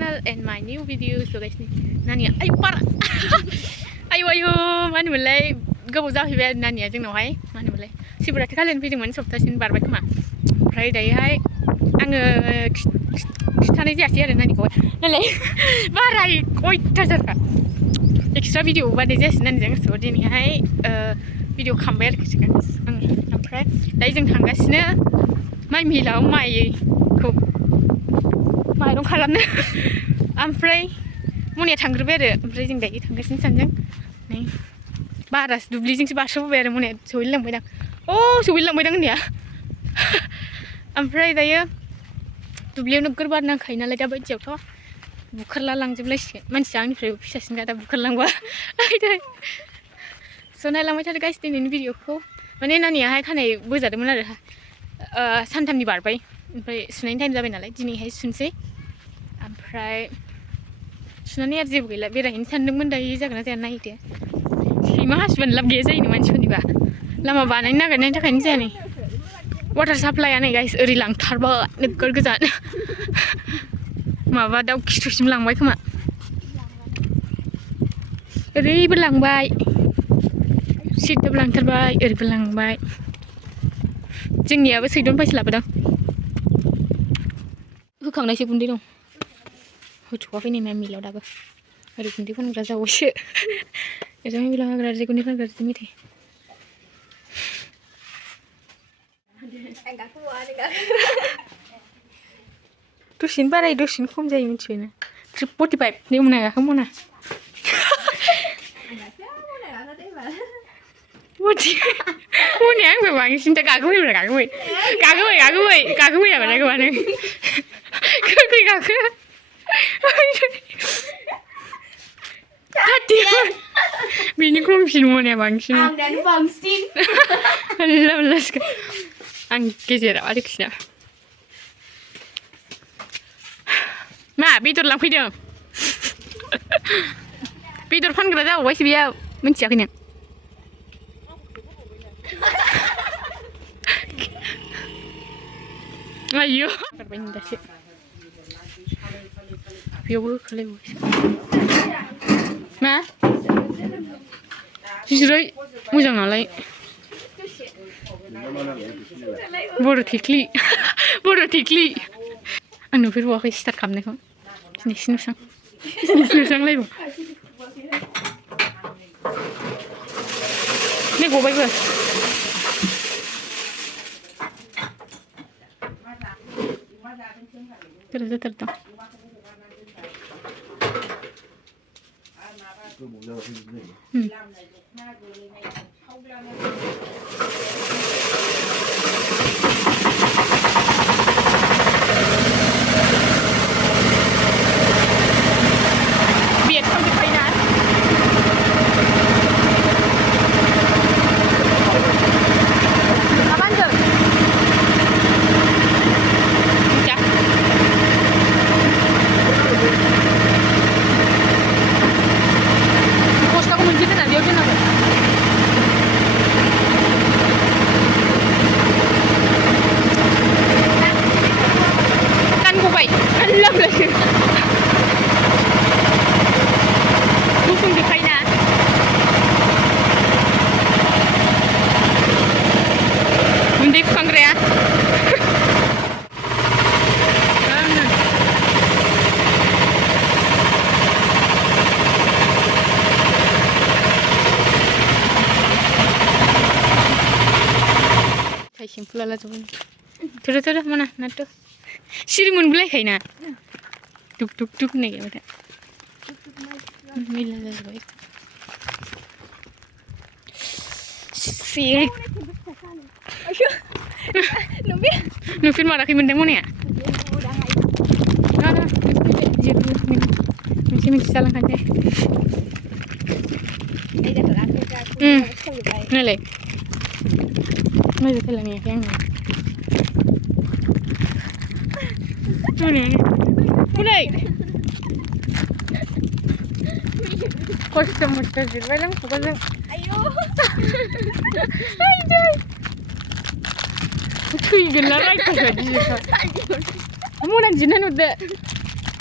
channel and my new video. So guys, Nani, ayo para, ayo, mana mulai gobaw जाहैबाय Nani जोंनावहाय mana mulai Shivratri खालिनो फैदोंमोन सप्तासेनि बारबाय खोमा ओमफ्राय दायोहाय आङो खिथानाय जायासै आरो Naniखौ नालाय बारा अयथासारखा एक्सट्रा भिडिअ बानाय जायासै Naniजों स' दिनैहाय भिडिअ खामबाय आरोखि आं ओमफ्राय दायो जों थांगासिनो माइ मिलाव माइखौ माइरं खालामनो ओमफ्राय मनिया थांग्रोबाय आरो ओमफ्राय जों दायो थांगासिनो सानजों नै बारास दुब्लिजोंसो बारस'बोबाय आरो मनिया सहैलांबायदां सहैलांबायदां होननाया ओमफ्राय दायो दुब्लियाव नोगोर बार नांखायो नालाय दा बायदियावथ' बुखारला लांजोबलायसिगोन मानसिया आंनिफ्राय फिसासिन दा बुखारलांबा स' नायलांबाय थादो गाइस दिनैनि भिडिअखौ माने नानियाहाय खानाय बोजादोंमोन आरो सानथामनि बारबाय ओमफ्राय सुनायनि टाइम जाबाय नालाय दिनैहाय सुनसै ओमफ्राय सुनानै आरो जेबो गैला बेरायहैनो सानदोंमोन दायो जागोन ना जाया नायदो सैमा हासुबानो लाब गैया जायो मानसिफोरनिबा लामा बानायनो नागिरनायनि थाखायनो जाया नै वाटार साप्लाइआ नै गाइस ओरै लांथारबाय नोगोर गोजान माबा दाउ खिथुसिम लांबाय खोमा ओरैबो लांबाय सिथाबो लांथारबाय ओरैबो लांबाय जोंनियाबो सैदन फैसा लाबोदों होखांनायसो गुन्दै दं होथ'वाखै नै मिलाव दाबो ओरै गुन्दै फानग्रा जाबायसो ओरै मिलाव होग्रा ओरै गुन्दै फानग्रा ओरै मेथाइ दसेनो बाराय दसेनो खम जायो मिथिबायना 45 नि उनाव गाखो मना मनिया आंबो बांसिन दा गाखोबाय माने गोबानो गोख्रै गाखो बेनि खमसिन मनिया बांसिन आं गेजेराव आरोखि ना मा बेदर लांफैदों बेदर फानग्रा जाबावबायसो बेयाव मिथियाखै नों आयौ दासो बेयावबो होखोलायबावसो मा जिराय मोजां नालाय बर' थिख्लि आं नुफेरबावाखै स्टार्ट खालामनायखौ दिनैसो नुस्रांलायबाव नै गबायबो गोरा जाथारदों गुन्दै फुखांग्राया सिम्पुल लाजोबो थोरो mana नाथ' सिरि मोनबोलायखायोना टुक टुक टुक नागिरबाथाय मिला जाजोब्बाय सिरि नुफेरमाराखैमोन दां मनिया मोनसे जालांखासै नालाय मोजां खालामनायाखै आङो हनै खस्थ' मस्थ' जिरबायलां खुगाजों थैगोन ना रायखाय बायदि मना जिरना नुदो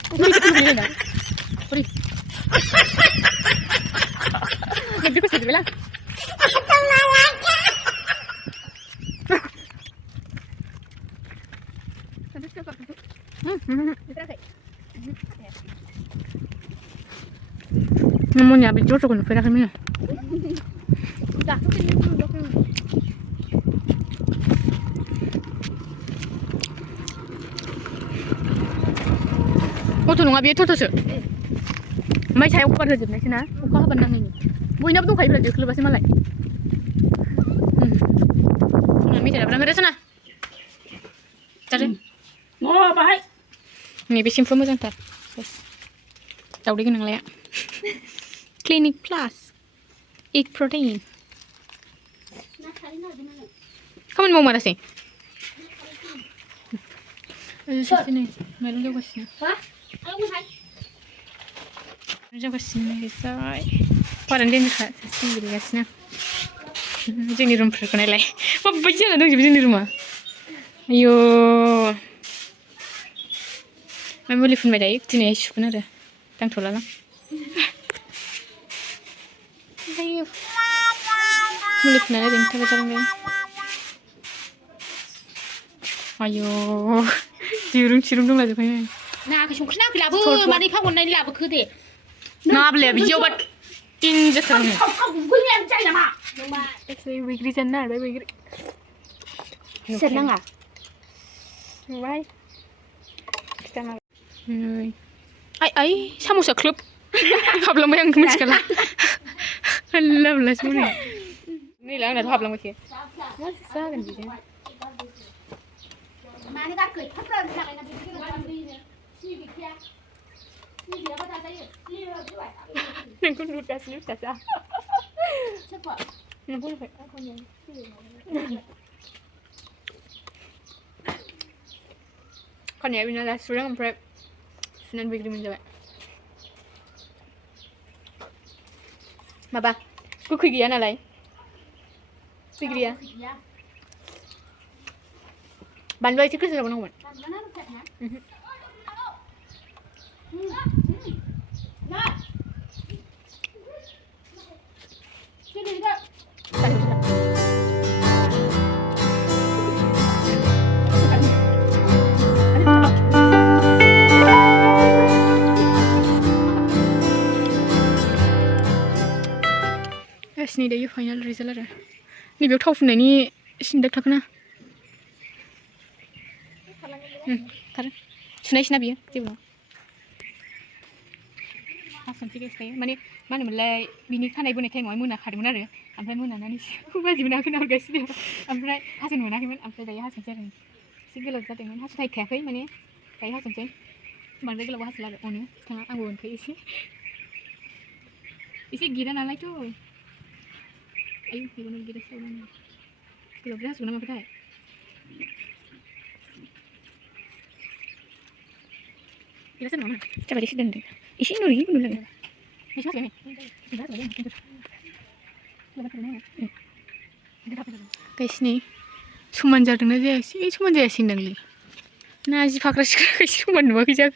Uy, nanti kau sedih bilang. Namanya habis jauh kan, pernah kemana? Auto nggak biar tuh sih. Mai saya ukar aja nih, sih ukar apa nang ini? Boy nabung kayak berarti kalau bahasa Malay. Nami tidak pernah ada sana. Cari. Oh, baik. Ini bisa info macam tak. Tahu dia kenal ya. Clinic Plus, egg protein. Kamu mau mana sih? Sini, malu juga sini. Juga sini guys. Paran dia ni kan, sini guys na. Jadi room perkenal lagi. Apa baca lah dong jadi rumah. Ayo. Mami boleh phone macam ini, sini isu kan ada. Tang thola lah. Ayo. Boleh phone ada, tengok macam ni. Ayo. Cirum dong lah tu kan. Nah, aku cuma nak labu, mari kau nak labu ke deh. Nak beli abi jawab tin je terus. Kau punya macam mana? Saya wigri sana, ada wigri. Senang ah? Bye. Kita nak. Ay, samosa club. Hablang bayang kemis kala. Allah semua. Ni lah nak hablang macam. Masa kan dia. Mana tak kerja, apa yang nak nak bikin orang ni? Si bikin, si dia apa tak ada, si dia buat. Nengkun duduk asli saja. Siapa? Nengkun apa? Aku ni. Kan ya, bina lah surang prep. Sunan bigri menjawab. Maba, kuku gaya nalai. Bigri ya. Bantu aja kerja apa nak buat? Sini deh final result ada. Ni biar tahu fun ni sindak tak kena. Karena sunai biar, tiba. Asam sih guys, mana mulai bini kanai bwna kayak mau nak hari mana ada, ampai mana nani sih, baju mana aku nak guys dia, ampai hasil mana kita, ampai daya hasil cari, singgah lagi tadi mana hasil kayak kayak mana, kayak hasil cari, mana lagi hasil ada, onu, tengah anggun kayak isi gira nalai tu, ayo kita nak gira seorang, kalau beras guna apa dah? Gira sana mana? Coba isi dan deh. Isi nuri pun dulu. Isi apa ni? Guys ni, suman jadung aja sih, suman jaya sih nangli. Nah, si fakra sih suman dua kerja.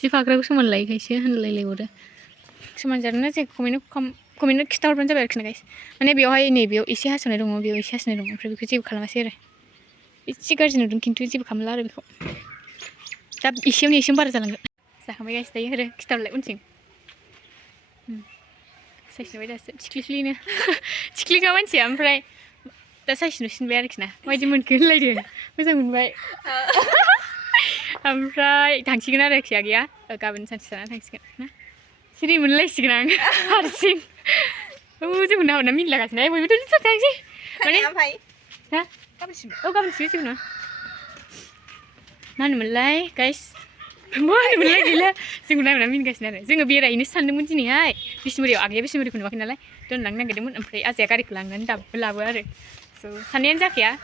Si fakra suman lagi guys ya, lagi udah. Suman jadung aja kominu kita orang pernah berkenal guys. Mana biawai ni biaw isi hasil dong, biaw isi hasil dong. Tapi kerja bukan masih ada. Isi kerja dong, kintu isi bukan melar biaw. Tapi isi ni isi baru jalan. Sampai guys, tadi ada kita lihat uncing. Saya sini ada cikli ni, cikli kawan sih, ampai. Tak saya sini bayar kena, wajib mungkin lagi dia. Masa mungkin. Ampai tangsi kena ada siapa ya? Kawan saya sana tangsi kena. Sini mulai sih kena, harsing. Mungkin mana mana min lagas na, boleh betul tu tangsi. Mana apa? Hah? Kawan sih sih mana? Mana mulai guys? Mana mulai gila? Singgunai mana min guys nara. Singgu biara ini sandung mungkin ni ay. Bismillah agak bismillah pun makin nalai. Don lang nang gedemun ampai asyik kari kulang nanda belabu ada. So sanian jak ya.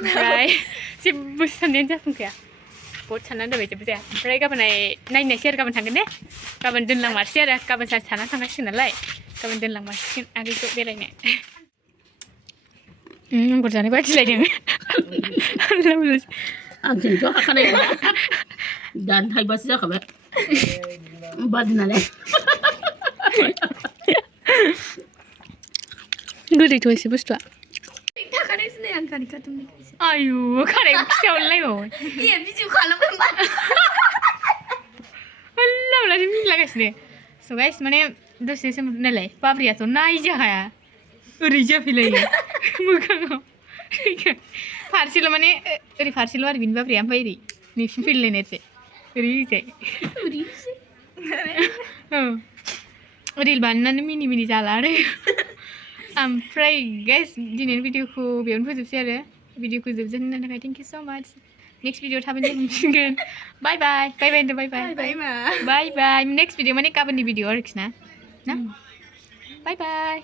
Right. Si bus sanian jak pun kaya. Bot sana dah baca baca. Ampai kapan naik share kapan tanggen deh. Kapan don lang marsiar ya. Kapan sana tangga sih nalai. Kapan don lang marsiar agak tu biara ini. Berjani baca lagi. Anjing tu akan ada. Dan hwby saja kabe. बदनाले गोदैथ' एसे बुस्थुआ थाखानायसो नै आं खारै खाथुमनि आयु खाराय खिथाहरलायबावो ए video खालामगोन लावलासो मिनिलागासिनो स' guys माने दसे सम नालाय बाब्रियाथ' नायजाखाया ओरै जाफैलायो मोखाङाव फारसेल' माने ओरै फारसेल' आरो बिनि बाब्रिया ओमफ्राय ओरै नैसिम फैलायनायसो ओरैजाय रिल बानायनानै मिनि मिनि जाला आरो ओमफ्राय गाइस दिनैनि भिडिअखौ बेयावनो फोजोबसै आरो भिडिअखौ जोबजानो थाखाय थेंक इउ स' माच नेक्स्ट भिडिअ थाबैनो मोनफिनगोन बाय बाय बाय बाय होनदो बाय बाय बाय बाय नेक्स्ट भिडिअ माने गाबोननि भिडिअ आरोखि ना बाय बाय